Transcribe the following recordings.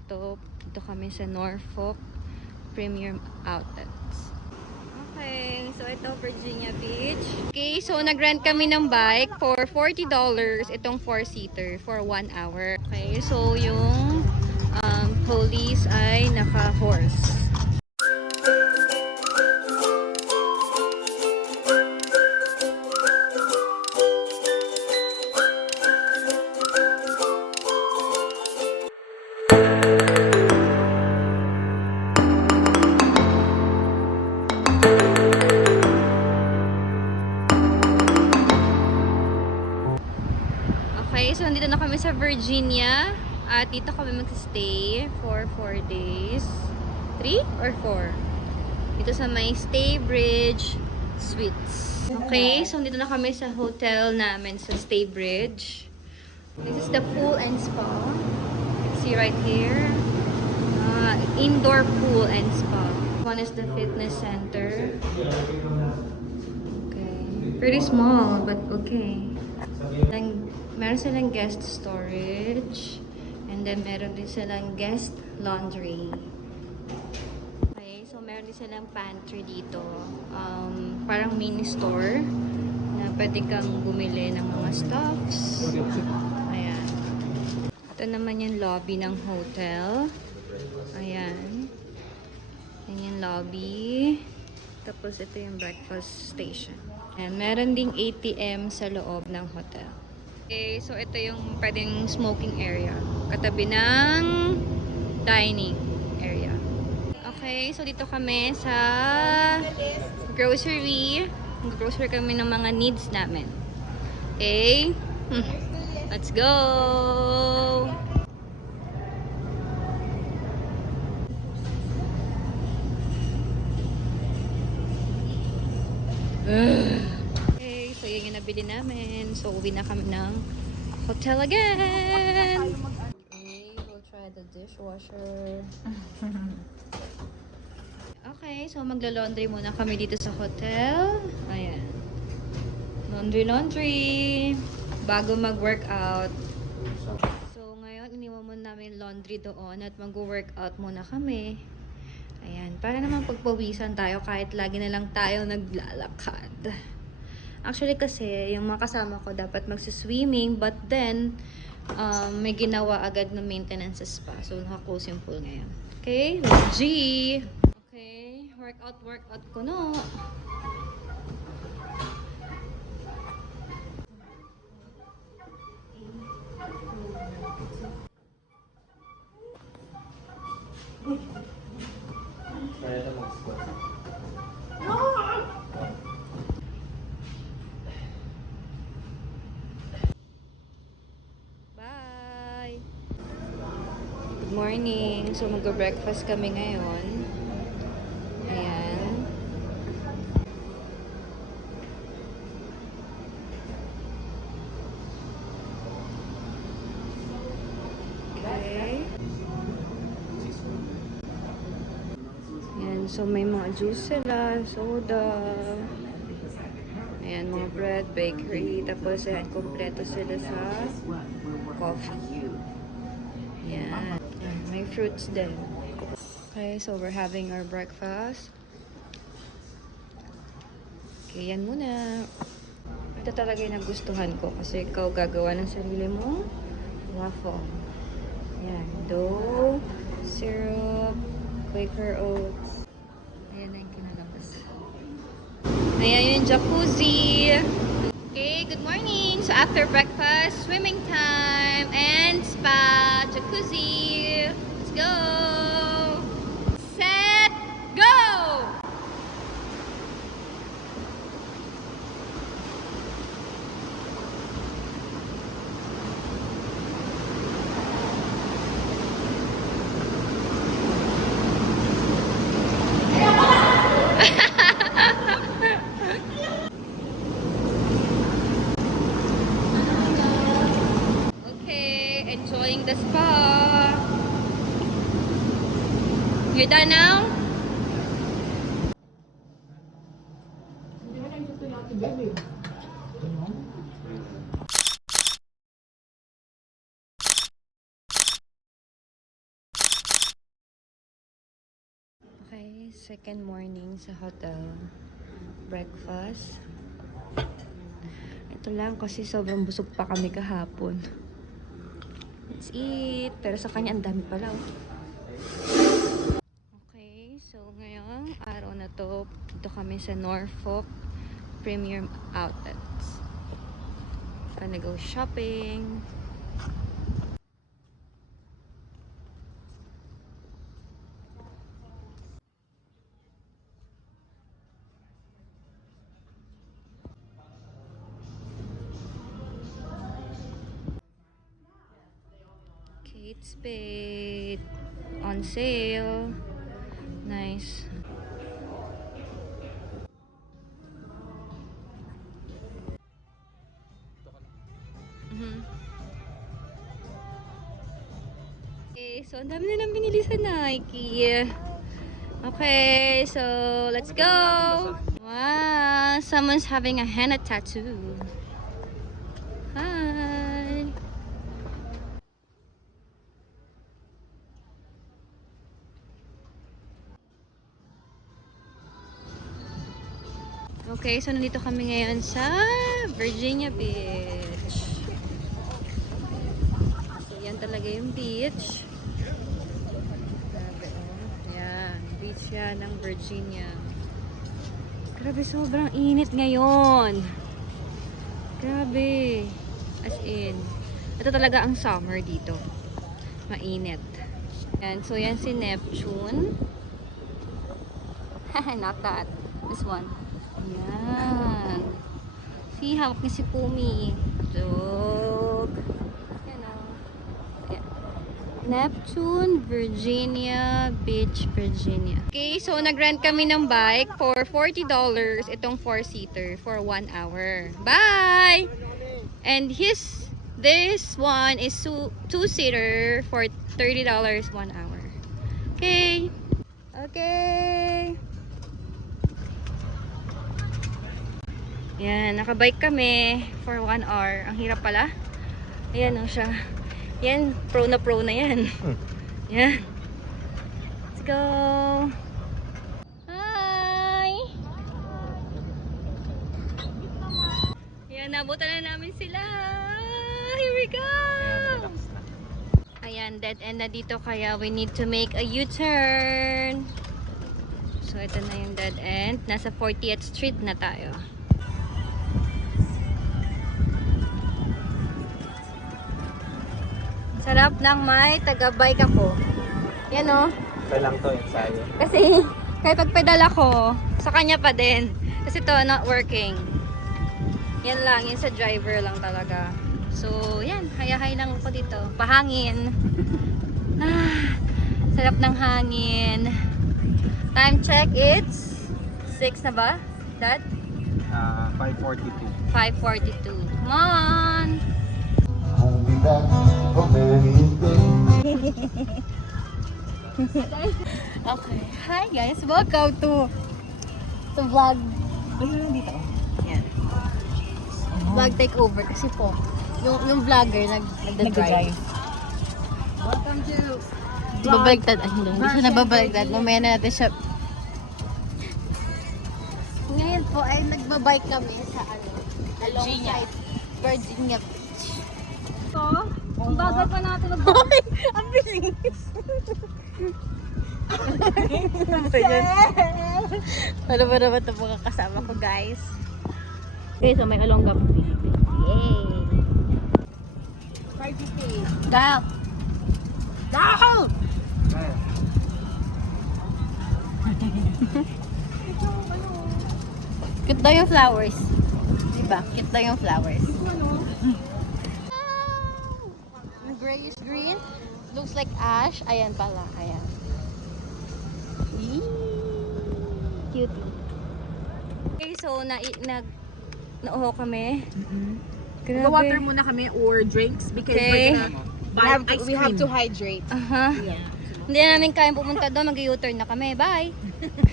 na to. Dito kami sa Norfolk Premium Outlets. Okay, so ito Virginia Beach. Okay, so nag-rent kami ng bike for $40. Itong 4-seater for 1 hour. Okay, so yung police ay naka-horse. Okay, so nandito na kami sa Virginia at dito kami mag-stay for 4 days. 3 or 4? Dito sa may Stay Bridge Suites. Okay, so nandito na kami sa hotel namin sa Stay Bridge. This is the pool and spa. See right here. Indoor pool and spa. One is the fitness center. Okay. Pretty small, but okay. Meron silang guest storage. And then meron din silang guest laundry. Okay, so meron din silang pantry dito. Parang mini store na pwede kang bumili ng mga stuffs. Ayan. Ito naman yung lobby ng hotel. Ayan. Ayan yung lobby. Tapos ito yung breakfast station. Ayan, meron ding ATM sa loob ng hotel. Okay, so ito yung pwedeng smoking area. Katabi ng dining area. Okay, so dito kami sa grocery. Grocery kami ng mga needs namin. Okay? Let's go! Okay, so yun yung nabili namin. So, uwi na kami ng hotel again. Okay, we'll try the dishwasher. Okay, so magla-laundry muna kami dito sa hotel. Ayan. Laundry. Bago mag-workout. So, ngayon, iniwan muna namin laundry doon at mag-workout muna kami. Ayan, para naman pagpawisan tayo kahit lagi na lang tayo naglalakad. Actually kasi, yung mga kasama ko dapat magsuswimming, but then, may ginawa agad na maintenance sa spa. So, naka-close yung pool ngayon. Okay, let's G! Okay, workout ko no. Bye! Good morning! So mag-breakfast kami ngayon. Ayan. Okay. Ayan, so may mga juice sila, soda. Ayan, mga bread, bakery. Tapos, ayan, kompleto sila sa coffee. Ayan. Ayan, may fruits din. Okay, so we're having our breakfast. Okay, yan muna. Ito talaga yung nagustuhan ko kasi ikaw gagawa ng sarili mo waffle. Ayan, dough, syrup, Quaker oats. Ayan na yung kinalabas. Ayan yung jacuzzi. Okay, good morning. So after breakfast, swimming time and spa, jacuzzi. Let's go. Set, go. Enjoying the spa. You're done now? Second morning sa hotel. Breakfast. Ito lang kasi sobrang busog pa kami kahapon. Let's eat. Pero sa kanya ang dami pala. Okay, so ngayong araw na to, dito kami sa Norfolk Premium Outlets. Gonna go shopping. Kate Spade on sale. Nice. Okay, so ang dami na lang binili sa Nike. Okay, so let's go. Wow, someone's having a henna tattoo. Hi. Okay, so nandito kami ngayon sa Virginia Beach. So, yan talaga yung beach. Grabe, oh. Yan, beach yan ng Virginia. Grabe, sobrang init ngayon. Grabe. As in, ito talaga ang summer dito. Mainit. Yan, so yan si Neptune. Not that. This one. Yan. See, hawak niya si Pumi. Joke. Yan o. Yan. Neptune, Virginia Beach, Virginia. Okay, so nag-rent kami ng bike for $40. Itong 4-seater for 1 hour. Bye! And this one is 2-seater for $30 1 hour. Okay. Okay. Yan, nakabike kami for 1 hour. Ang hirap pala. Ayan o siya. Yan, pro na yan. Yan. Let's go. Hi! Yan, nabutan na namin sila. Here we go! Ayan, dead end na dito kaya we need to make a U-turn. So, ito na yung dead end. Nasa 40th Street na tayo. Sarap ng may taga-bike ako. Yan o. Okay lang to, ensayo. Kasi kahit pag-pedal ako, sa kanya pa din. Kasi to not working. Yan lang, yun sa driver lang talaga. So, yan. Hayahay lang ako dito. Pahangin. Sarap ng hangin. Time check, it's 6 na ba? Dad? 5:42. 5:42. Come on! I'll be back for many a day. Okay. Hi guys, welcome to vlog. Dito. Yan. Vlog takeover kasi po yung vlogger nagda-drive. Welcome to Babaligtad. Hindi siya nababaligtad. Mamaya na natin siya. Ngayon po ay nagbabike kami sa alongside Virginia Beach. So, ang bagal pa natin mag-bike. Ang bilis. Ano ba naman ito mga kasama ko, guys? Okay, so may Olonga Philippines. Yay! 550. Go! Go! Cute daw yung flowers. Diba? Cute daw yung flowers. Ang grayish green. Looks like ash. Ayan pala. Ayan. Eee! Cutie. Okay, so nauho kami. Grabe. Water muna kami or drinks because Okay. we're gonna buy ice cream. We have to hydrate. Aha. Yeah. Hindi na namin kayang pumunta doon. Mag-U-turn na kami. Bye!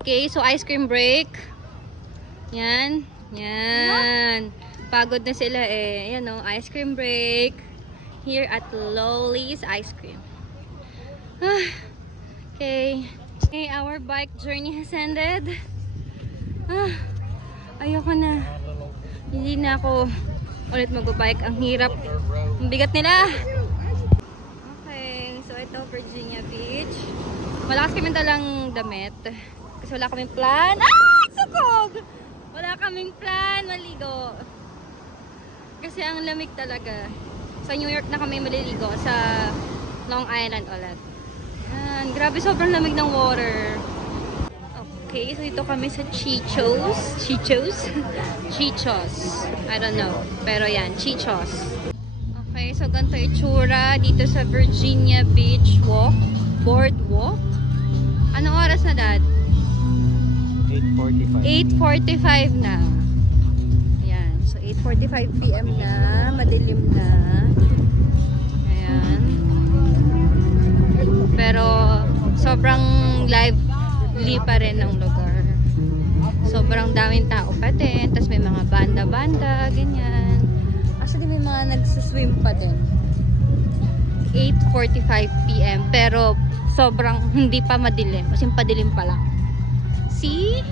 Okay, so ice cream break. Yan. Yan. Pagod na sila eh. Yan o, ice cream break. Here at Lowly's Ice Cream. Okay. Okay, our bike journey has ended. Ayoko na. Hindi na ako ulit magbabike. Ang hirap. Ang bigat nila. Okay, so ito Virginia Beach. Malakas kami dalang damit. Kasi wala kaming plan. Sukog! Wala kaming plan maligo. Kasi ang lamig talaga. Sa New York na kami maliligo. Sa Long Island ulit. Yan. Grabe, sobrang lamig ng water. Okay, so dito kami sa Chichos. Chichos? Chichos. I don't know. Pero yan, Chichos. Okay, so ganito itsura dito sa Virginia Beach Boardwalk. Anong oras na, Dad? 8:45. 8:45 na. Ayan. So, 8:45 PM na. Madilim na. Ayan. Pero, sobrang lively pa rin ng lugar. Sobrang daming tao pa din. Tapos may mga banda-banda, ganyan. Actually, may mga nagsuswim pa din. 8:45 PM. Pero, sobrang hindi pa madilim. Kasi padilim pa lang. See?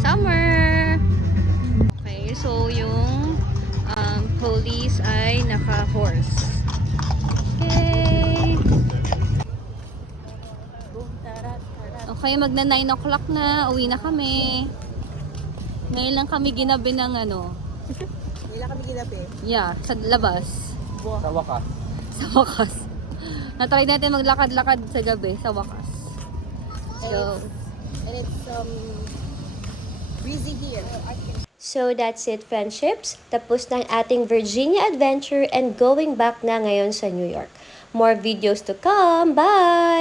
Summer! Okay, so yung police ay naka-horse. Okay. Okay, magna 9 o'clock na. Uwi na kami. Ngayon lang kami ginabi ng ano. Hindi lang kami ginabi. Yeah, sa labas. Sa wakas. Sa wakas. Natry natin maglakad-lakad sa gabi, sa wakas. So, And it's breezy here. So that's it, friendships. Tapos na ang ating Virginia adventure and going back na ngayon sa New York. More videos to come. Bye!